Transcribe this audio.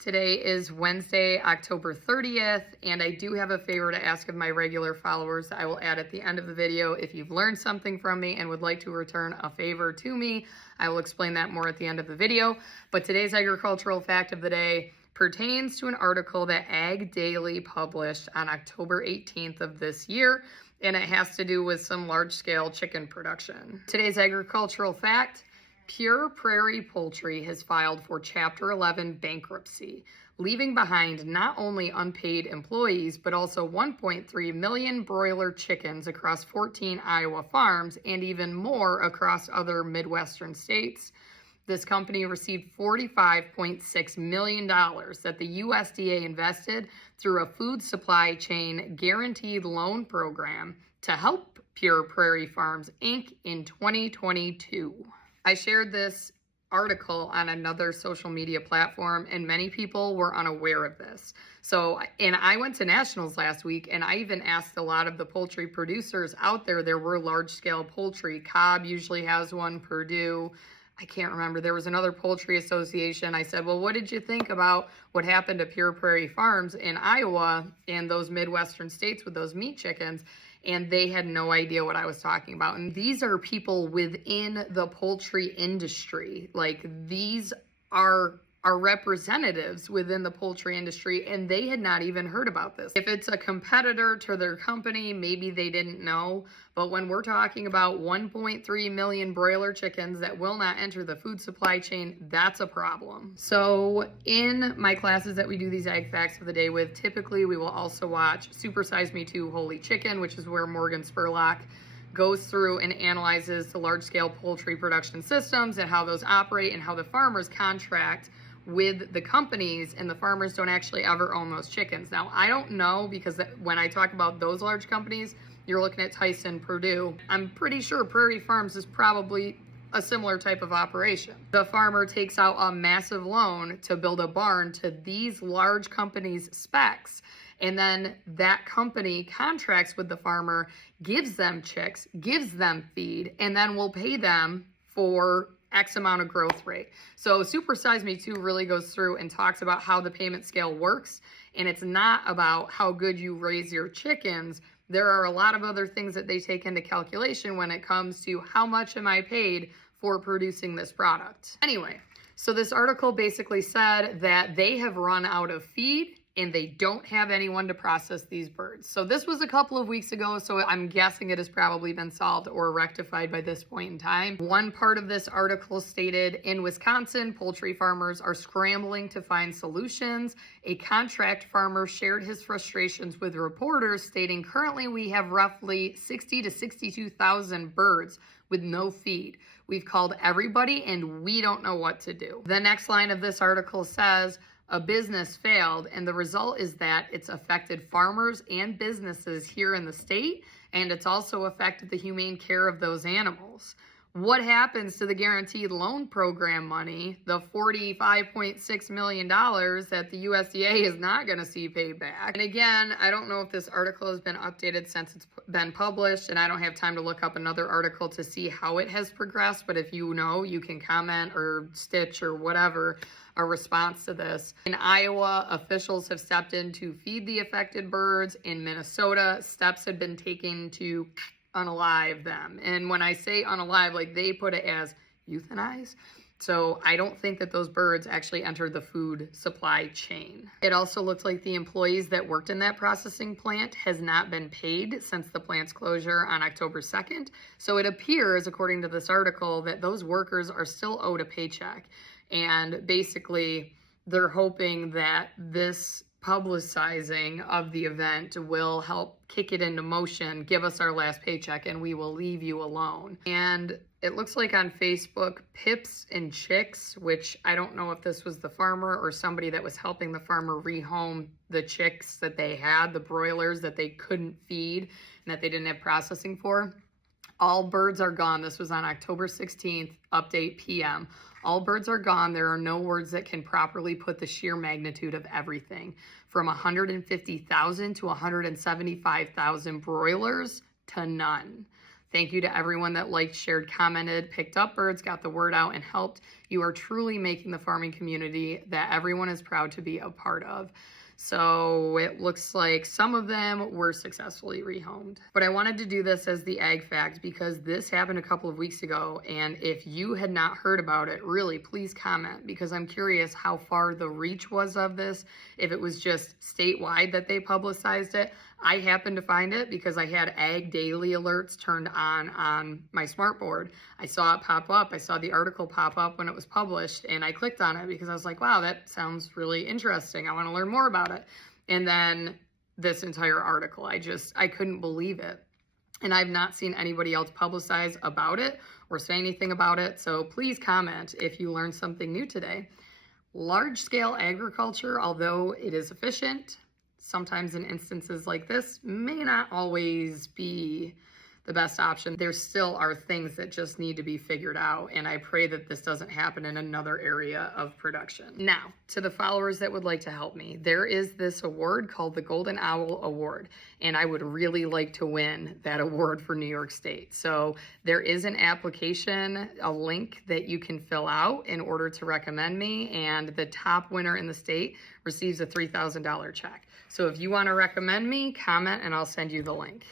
Today is Wednesday, October 30th, and I do have a favor to ask of my regular followers that I will add at the end of the video. If you've learned something from me and would like to return a favor to me, I will explain that more at the end of the video. But today's agricultural fact of the day pertains to an article that Ag Daily published on October 18th of this year, and it has to do with some large-scale chicken production. Today's agricultural fact: Pure Prairie Poultry has filed for Chapter 11 bankruptcy, leaving behind not only unpaid employees, but also 1.3 million broiler chickens across 14 Iowa farms and even more across other Midwestern states. This company received $45.6 million that the USDA invested through a food supply chain guaranteed loan program to help Pure Prairie Farms, Inc. in 2022. I shared this article on another social media platform, and many people were unaware of this. And I went to nationals last week, and I even asked a lot of the poultry producers out there. There were large-scale poultry. Cobb usually has one, Purdue. I can't remember. There was another poultry association. I said, well, what did you think about what happened to Pure Prairie Farms in Iowa and those Midwestern states with those meat chickens? And they had no idea what I was talking about. And these are people within the poultry industry. Like, these are representatives within the poultry industry, and they had not even heard about this. If it's a competitor to their company, maybe they didn't know. But when we're talking about 1.3 million broiler chickens that will not enter the food supply chain, that's a problem. So in my classes that we do these ag facts of the day with, typically we will also watch Super Size Me 2 Holy Chicken, which is where Morgan Spurlock goes through and analyzes the large-scale poultry production systems and how those operate and how the farmers contract with the companies, and the farmers don't actually ever own those chickens. Now, I don't know, because when I talk about those large companies, you're looking at Tyson, Purdue. I'm pretty sure Prairie Farms is probably a similar type of operation. The farmer takes out a massive loan to build a barn to these large companies' specs, and then that company contracts with the farmer, gives them chicks, gives them feed, and then will pay them for X amount of growth rate. So Super Size Me 2 really goes through and talks about how the payment scale works. And it's not about how good you raise your chickens. There are a lot of other things that they take into calculation when it comes to how much am I paid for producing this product. Anyway, so this article basically said that they have run out of feed and they don't have anyone to process these birds. So this was a couple of weeks ago, so I'm guessing it has probably been solved or rectified by this point in time. One part of this article stated, in Wisconsin, poultry farmers are scrambling to find solutions. A contract farmer shared his frustrations with reporters, stating, currently we have roughly 60 to 62,000 birds with no feed. We've called everybody and we don't know what to do. The next line of this article says, a business failed, and the result is that it's affected farmers and businesses here in the state, and it's also affected the humane care of those animals. What happens to the guaranteed loan program money, the $45.6 million that the USDA is not going to see paid back? And again, I don't know if this article has been updated since it's been published, and I don't have time to look up another article to see how it has progressed, but if you know, you can comment or stitch or whatever a response to this. In Iowa, officials have stepped in to feed the affected birds. In Minnesota, steps had been taken to unalive them. And when I say unalive, like, they put it as euthanize. So I don't think that those birds actually entered the food supply chain. It also looks like the employees that worked in that processing plant has not been paid since the plant's closure on October 2nd. So it appears, according to this article, that those workers are still owed a paycheck. And basically, they're hoping that this publicizing of the event will help kick it into motion, give us our last paycheck, and we will leave you alone. And it looks like on Facebook, Pips and Chicks, which I don't know if this was the farmer or somebody that was helping the farmer rehome the chicks that they had, the broilers that they couldn't feed and that they didn't have processing for. All birds are gone. This was on October 16th, update PM. All birds are gone. There are no words that can properly put the sheer magnitude of everything. From 150,000 to 175,000 broilers to none. Thank you to everyone that liked, shared, commented, picked up birds, got the word out, and helped. You are truly making the farming community that everyone is proud to be a part of. So it looks like some of them were successfully rehomed. But I wanted to do this as the ag fact because this happened a couple of weeks ago. And if you had not heard about it, really, please comment, because I'm curious how far the reach was of this. If it was just statewide that they publicized it. I happened to find it because I had Ag Daily alerts turned on my smartboard. I saw it pop up. I saw the article pop up when it was published, and I clicked on it because I was like, wow, that sounds really interesting. I want to learn more about it. And then this entire article, I couldn't believe it. And I've not seen anybody else publicize about it or say anything about it. So please comment if you learned something new today. Large-scale agriculture, although it is efficient, sometimes in instances like this, may not always be the best option. There still are things that just need to be figured out, and I pray that this doesn't happen in another area of production. Now, to the followers that would like to help me, there is this award called the Golden Owl Award, and I would really like to win that award for New York State. So there is an application, a link that you can fill out in order to recommend me, and the top winner in the state receives a $3,000 check. So if you want to recommend me, comment and I'll send you the link.